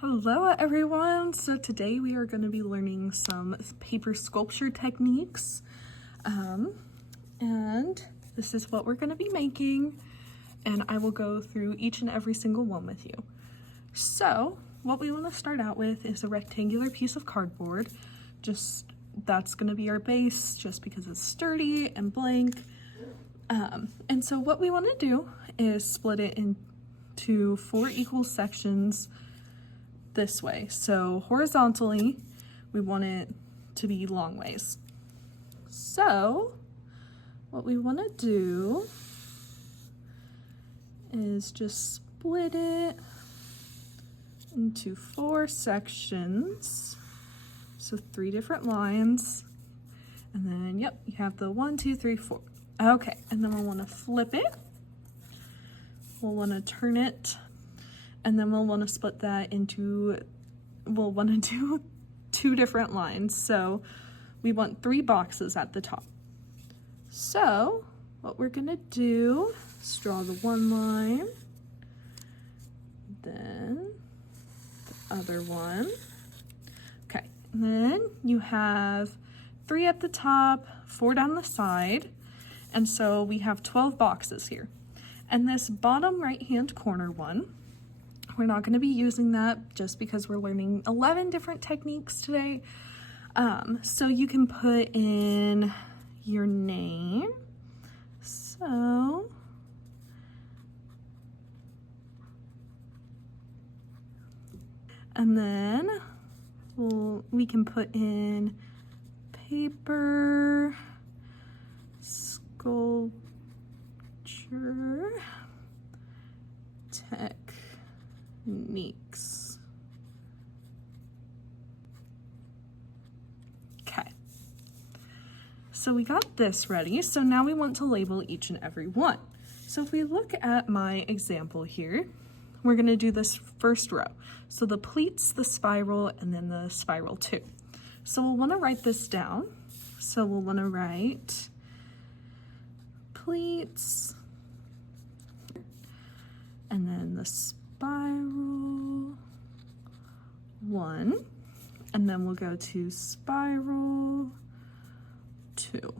Hello everyone! So today we are going to be learning some paper sculpture techniques, and this is what we're going to be making, and I will go through each and every single one with you. So what we want to start out with is a rectangular piece of cardboard. That's going to be our base just because it's sturdy and blank. And so what we want to do is split it into 4 equal sections this way. So horizontally, we want it to be long ways. So what we want to do is just split it into 4 sections. So 3 different lines. And then, yep, you have the 1, 2, 3, 4. Okay, and then we'll want to flip it. We'll want to turn it. And then we'll want to split that into, we'll want to do 2 different lines. So we want 3 boxes at the top. So what we're gonna do is draw the one line, then the other one. Okay, and then you have 3 at the top, 4 down the side. And so we have 12 boxes here. And this bottom right-hand corner one, we're not going to be using that just because we're learning 11 different techniques today. So you can put in your name. So and then we can put in paper sculpture techniques. Okay, so we got this ready. So now we want to label each and every one. So if we look at my example here, we're going to do this first row. So the pleats, the spiral, and then the spiral too. So we'll want to write this down. So we'll want to write pleats, and then the spiral 1, and then we'll go to spiral 2.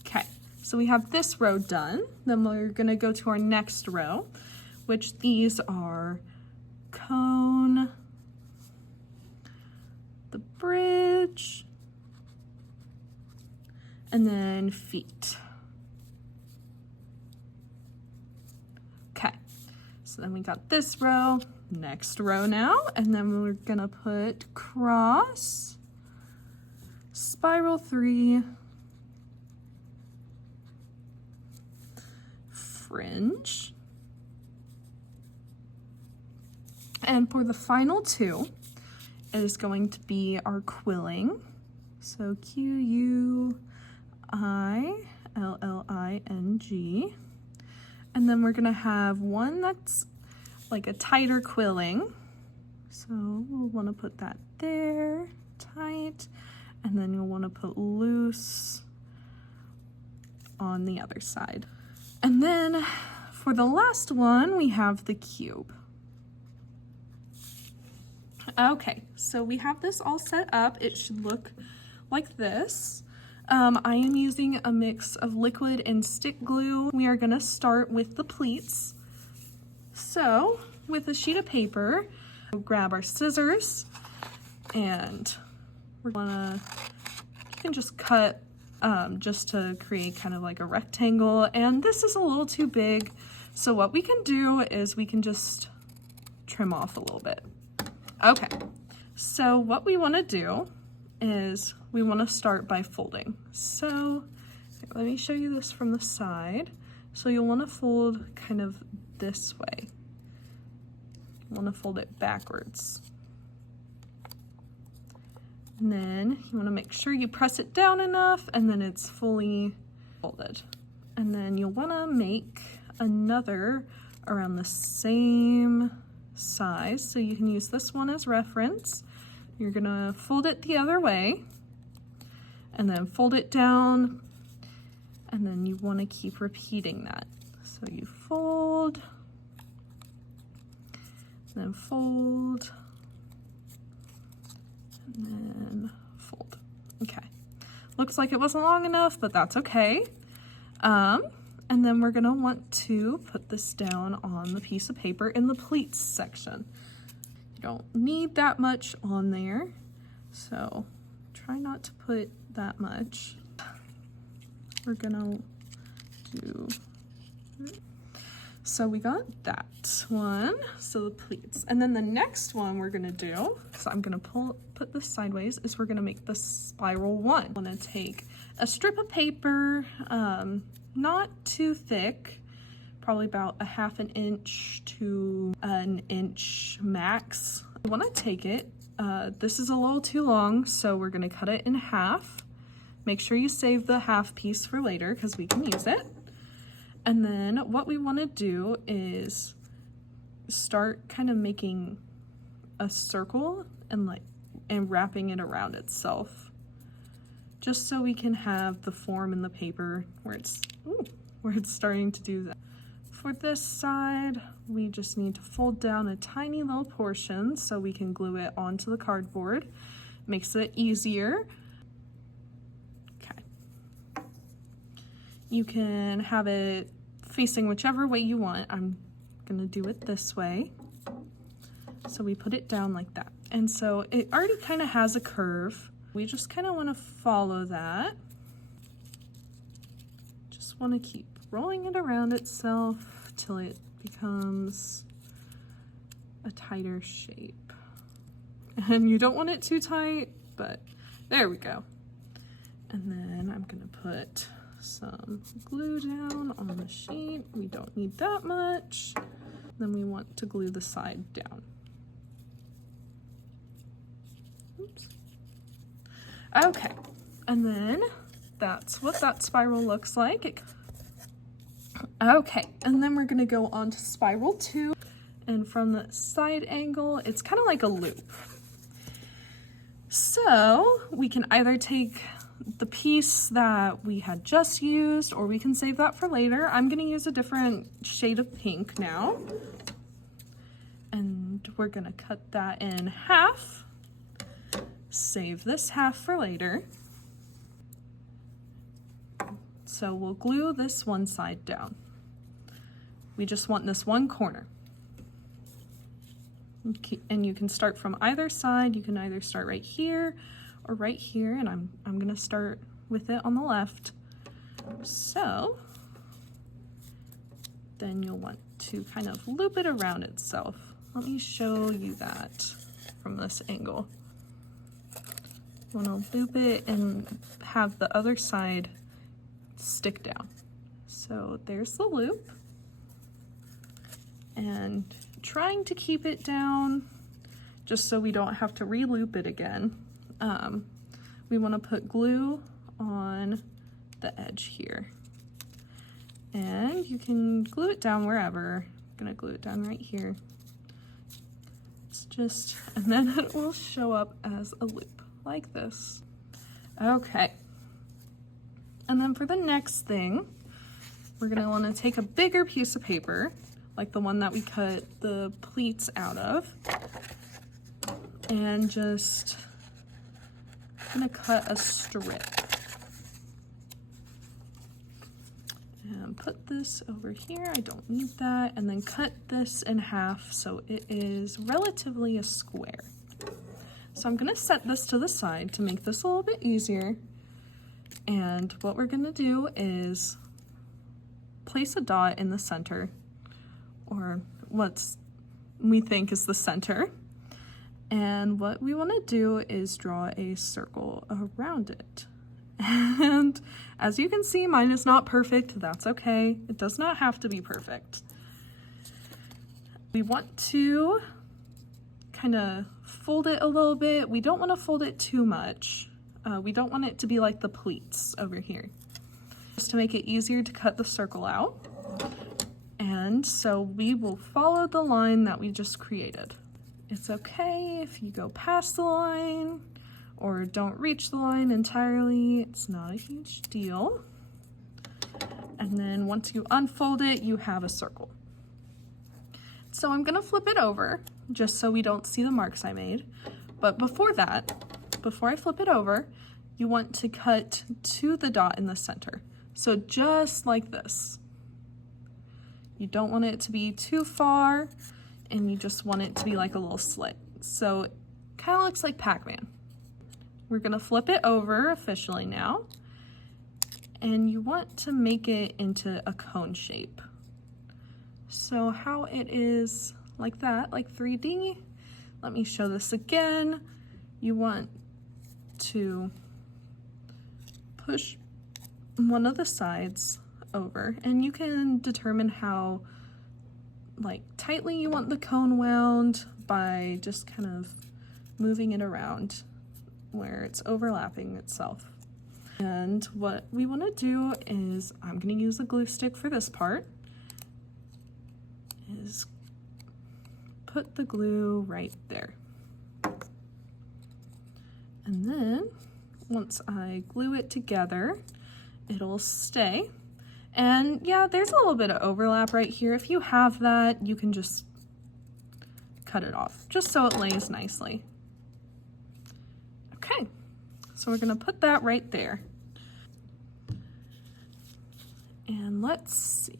Okay, so we have this row done. Then we're gonna go to our next row, which these are cone, the bridge, and then feet. Okay, so then we got this row, next row now, and then we're gonna put cross, spiral 3, fringe, and for the final 2, it is going to be our quilling. So Quilling. And then we're gonna have one that's like a tighter quilling. So we'll wanna put that there, tight, and then you'll wanna put loose on the other side. And then for the last one, we have the cube. Okay, so we have this all set up. It should look like this. I am using a mix of liquid and stick glue. We are gonna start with the pleats. So with a sheet of paper, we'll grab our scissors, and you can just cut just to create kind of like a rectangle. And this is a little too big. So what we can do is we can just trim off a little bit. Okay, so what we wanna do is we want to start by folding. So let me show you this from the side. So you'll want to fold kind of this way. You want to fold it backwards. And then you want to make sure you press it down enough, and then it's fully folded. And then you'll want to make another around the same size. So you can use this one as reference. You're gonna fold it the other way, and then fold it down, and then you want to keep repeating that. So you fold, then fold, Looks like it wasn't long enough, but that's okay. And then we're gonna want to put this down on the piece of paper in the pleats section. You don't need that much on there, so try not to put that much. We're gonna do, so we got that one, so the pleats. And then the next one we're gonna do, so I'm gonna put this sideways, is we're gonna make the spiral one. I'm gonna take a strip of paper, not too thick, probably about a 1/2 inch to an inch max. I want to take it, this is a little too long, so we're going to cut it in half. Make sure you save the half piece for later because we can use it. And then what we want to do is start kind of making a circle and wrapping it around itself, just so we can have the form in the paper where it's starting to do that. For this side, we just need to fold down a tiny little portion so we can glue it onto the cardboard. Makes it easier. Okay. You can have it facing whichever way you want. I'm gonna do it this way. So we put it down like that. And so it already kind of has a curve. We just kind of want to follow that. Just want to keep rolling it around itself till it becomes a tighter shape. And you don't want it too tight, but there we go. And then I'm going to put some glue down on the sheet. We don't need that much. Then we want to glue the side down. Oops. Okay, and then that's what that spiral looks like. Okay, and then we're gonna go on to spiral 2, and from the side angle, it's kind of like a loop. So we can either take the piece that we had just used, or we can save that for later. I'm gonna use a different shade of pink now, and we're gonna cut that in half. Save this half for later. So we'll glue this one side down. We just want this one corner. And you can start from either side. You can either start right here or right here, and I'm gonna start with it on the left. So then you'll want to kind of loop it around itself. Let me show you that from this angle. Want to loop it and have the other side stick down. So there's the loop, and trying to keep it down just so we don't have to re-loop it again. We want to put glue on the edge here, and you can glue it down wherever. I'm gonna glue it down right here. It's just, and then it will show up as a loop like this. Okay, and then for the next thing, we're gonna want to take a bigger piece of paper, like the one that we cut the pleats out of, and just gonna cut a strip and put this over here. I don't need that. And then cut this in half so it is relatively a square. So I'm gonna set this to the side to make this a little bit easier. And what we're gonna do is place a dot in the center, or what we think is the center. And what we wanna do is draw a circle around it. And as you can see, mine is not perfect. That's okay. It does not have to be perfect. We want to kind of fold it a little bit. We don't want to fold it too much. We don't want it to be like the pleats over here, just to make it easier to cut the circle out. And so we will follow the line that we just created. It's okay if you go past the line or don't reach the line entirely. It's not a huge deal. And then once you unfold it, you have a circle. So I'm gonna flip it over just so we don't see the marks I made. But before that, before I flip it over, you want to cut to the dot in the center. So just like this. You don't want it to be too far, and you just want it to be like a little slit. So it kind of looks like Pac-Man. We're gonna flip it over officially now, and you want to make it into a cone shape. So how it is like that, like 3D, let me show this again. You want to push one of the sides over, and you can determine how like tightly you want the cone wound by just kind of moving it around where it's overlapping itself. And what we want to do is, I'm going to use a glue stick for this part, is put the glue right there. And then once I glue it together, it'll stay. And yeah, there's a little bit of overlap right here. If you have that, you can just cut it off, just so it lays nicely. Okay, so we're gonna put that right there. And let's see.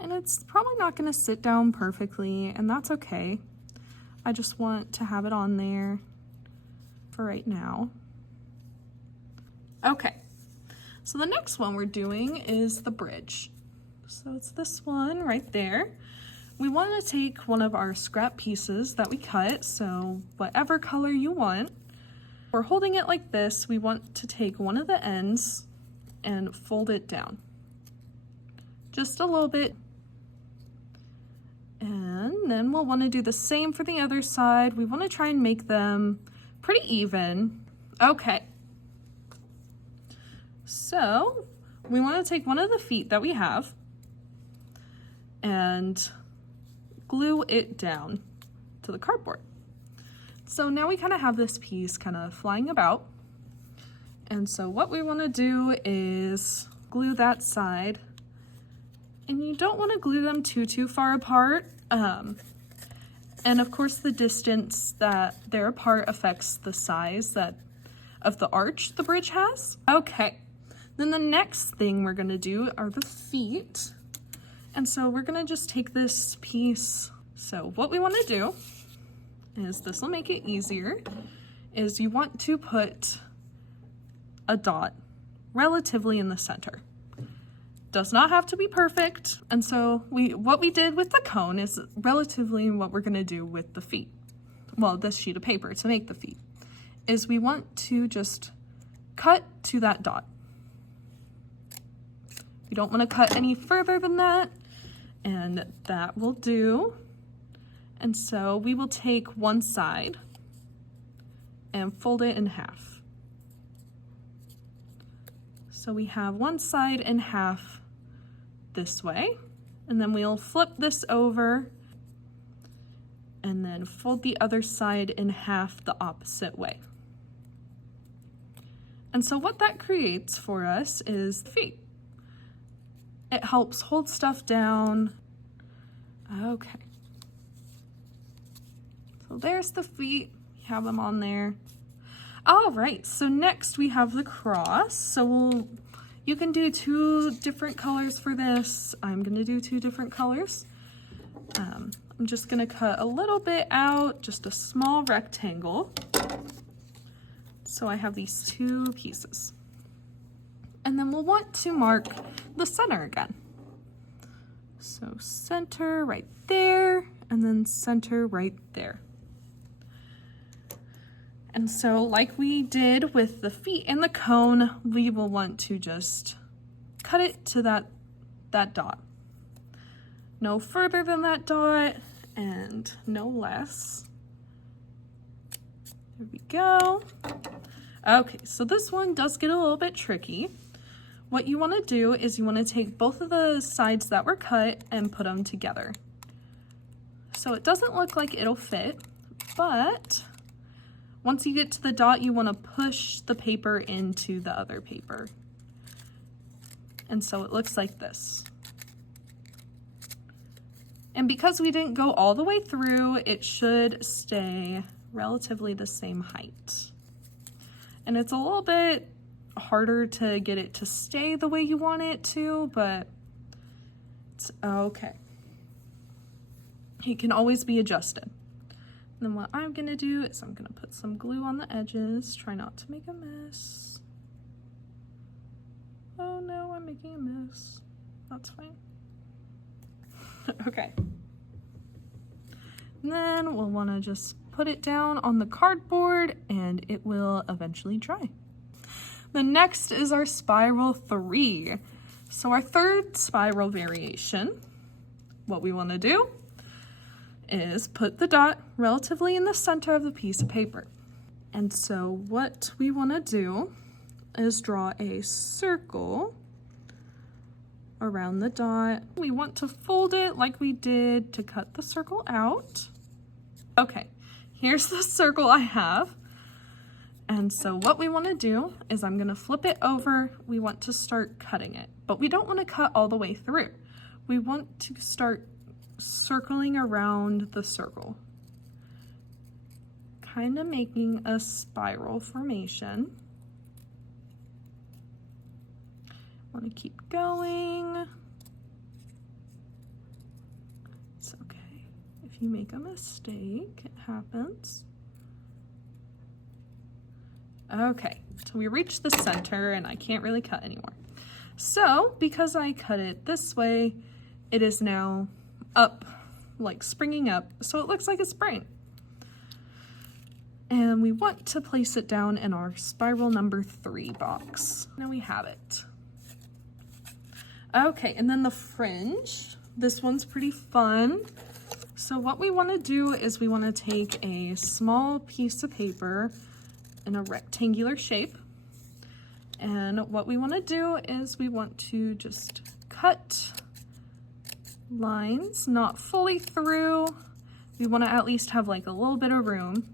And it's probably not gonna sit down perfectly, and that's okay. I just want to have it on there for right now. Okay, so the next one we're doing is the bridge. So it's this one right there. We want to take one of our scrap pieces that we cut, so whatever color you want. We're holding it like this. We want to take one of the ends and fold it down. Just a little bit. And then we'll want to do the same for the other side. We want to try and make them pretty even. Okay. So we want to take one of the feet that we have and glue it down to the cardboard. So now we kind of have this piece kind of flying about. And so what we want to do is glue that side. And you don't want to glue them too far apart. And of course the distance that they're apart affects the size of the arch the bridge has. Okay, then the next thing we're gonna do are the feet. And so we're gonna just take this piece. So what we wanna do is, this will make it easier, is you want to put a dot relatively in the center. Does not have to be perfect. And so what we did with the cone is relatively what we're gonna do with the feet. Well, this sheet of paper to make the feet, is we want to just cut to that dot. We don't wanna cut any further than that, and that will do. And so we will take one side and fold it in half. So we have one side in half this way, and then we'll flip this over and then fold the other side in half the opposite way. And so what that creates for us is feet. It helps hold stuff down. Okay. So there's the feet, you have them on there. All right, so next we have the cross. So you can do 2 different colors for this. I'm gonna do 2 different colors. I'm just gonna cut a little bit out, just a small rectangle. So I have these 2 pieces. And then we'll want to mark the center again. So center right there, and then center right there. And so like we did with the feet and the cone, we will want to just cut it to that dot. No further than that dot and no less. There we go. Okay, so this one does get a little bit tricky. What you want to do is you want to take both of the sides that were cut and put them together. So it doesn't look like it'll fit, but once you get to the dot, you want to push the paper into the other paper. And so it looks like this. And because we didn't go all the way through, it should stay relatively the same height. And it's a little bit harder to get it to stay the way you want it to, but it's okay. It can always be adjusted. And then what I'm gonna do is I'm gonna put some glue on the edges, try not to make a mess. Oh no, I'm making a mess. That's fine. Okay. And then we'll wanna just put it down on the cardboard and it will eventually dry. The next is our spiral 3. So our third spiral variation, what we want to do is put the dot relatively in the center of the piece of paper. And so what we want to do is draw a circle around the dot. We want to fold it like we did to cut the circle out. Okay, here's the circle I have. And so what we want to do is I'm going to flip it over. We want to start cutting it, but we don't want to cut all the way through. We want to start circling around the circle, kind of making a spiral formation. Want to keep going. It's okay. If you make a mistake, it happens. Okay, so we reached the center and I can't really cut anymore. So because I cut it this way, it is now up, like springing up, so it looks like a spring. And we want to place it down in our spiral number 3 box. Now we have it. Okay, and then the fringe. This one's pretty fun. So what we want to do is we want to take a small piece of paper in a rectangular shape. And what we want to do is we want to just cut lines, not fully through. We want to at least have like a little bit of room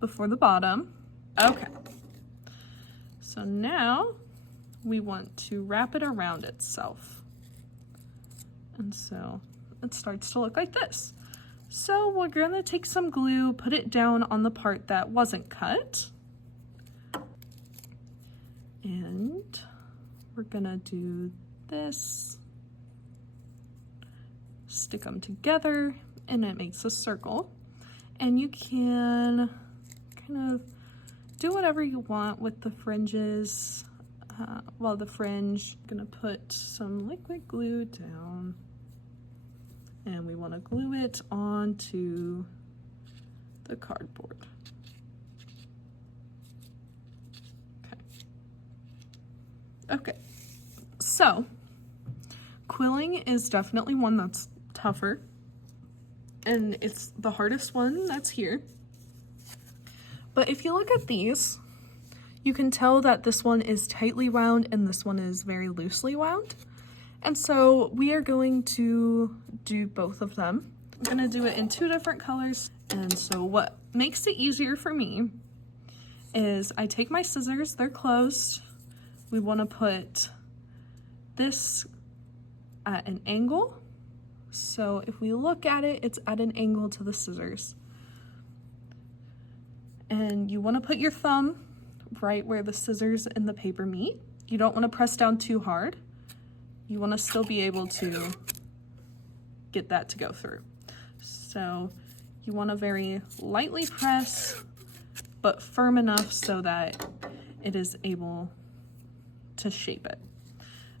before the bottom. Okay. So now we want to wrap it around itself. And so it starts to look like this. So we're gonna take some glue, put it down on the part that wasn't cut. And we're gonna do this, stick them together, and it makes a circle. And you can kind of do whatever you want with the fringes. Well, the fringe, I'm gonna put some liquid glue down, and we wanna glue it onto the cardboard. Okay, so quilling is definitely one that's tougher, and it's the hardest one that's here. But if you look at these, you can tell that this one is tightly wound and this one is very loosely wound. And so we are going to do both of them. I'm gonna do it in 2 different colors. And so what makes it easier for me is I take my scissors, they're closed. We want to put this at an angle. So if we look at it, it's at an angle to the scissors. And you want to put your thumb right where the scissors and the paper meet. You don't want to press down too hard. You want to still be able to get that to go through. So you want to very lightly press, but firm enough so that it is able to shape it.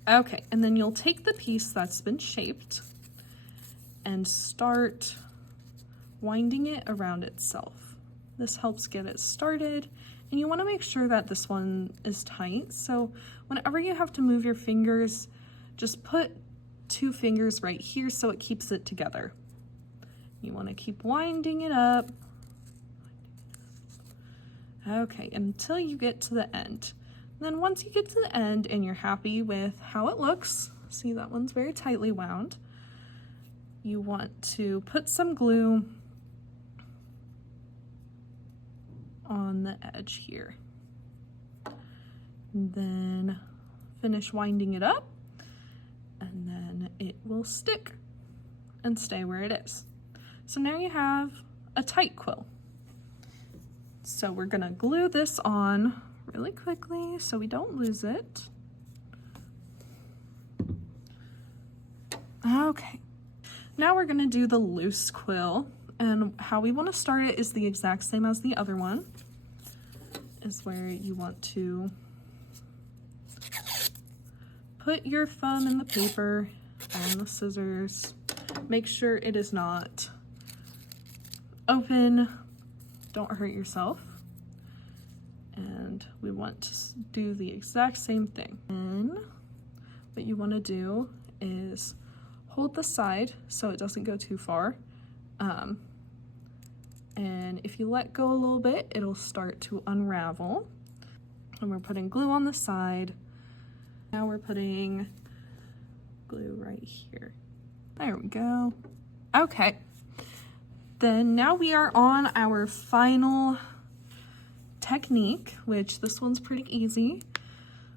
Okay, and then you'll take the piece that's been shaped and start winding it around itself. This helps get it started, and you want to make sure that this one is tight. So whenever you have to move your fingers, just put 2 fingers right here so it keeps it together. You want to keep winding it up. Okay, until you get to the end. Then once you get to the end and you're happy with how it looks, see that one's very tightly wound, you want to put some glue on the edge here. And then finish winding it up, and then it will stick and stay where it is. So now you have a tight quill. So we're gonna glue this on really quickly so we don't lose it. Okay, now we're gonna do the loose quill, and how we want to start it is the exact same as the other one, is where you want to put your thumb in the paper and the scissors. Make sure it is not open, don't hurt yourself. And we want to do the exact same thing. And what you want to do is hold the side so it doesn't go too far. And if you let go a little bit, it'll start to unravel. And we're putting glue on the side. Now we're putting glue right here. There we go. Okay. Then now we are on our final technique, which this one's pretty easy.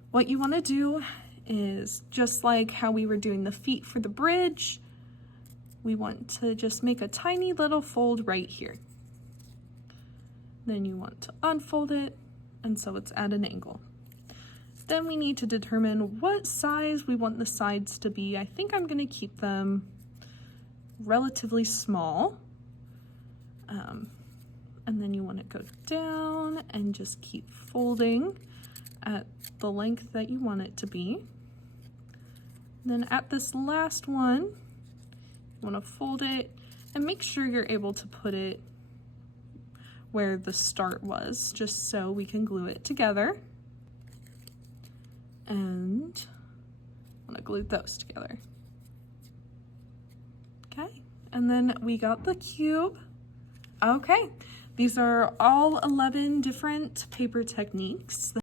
What you want to do is, just like how we were doing the feet for the bridge, we want to just make a tiny little fold right here. Then you want to unfold it, and so it's at an angle. Then we need to determine what size we want the sides to be. I think I'm going to keep them relatively small. And then you want to go down and just keep folding at the length that you want it to be. Then at this last one, you want to fold it and make sure you're able to put it where the start was, just so we can glue it together. And I want to glue those together. Okay, and then we got the cube. Okay, these are all 11 different paper techniques.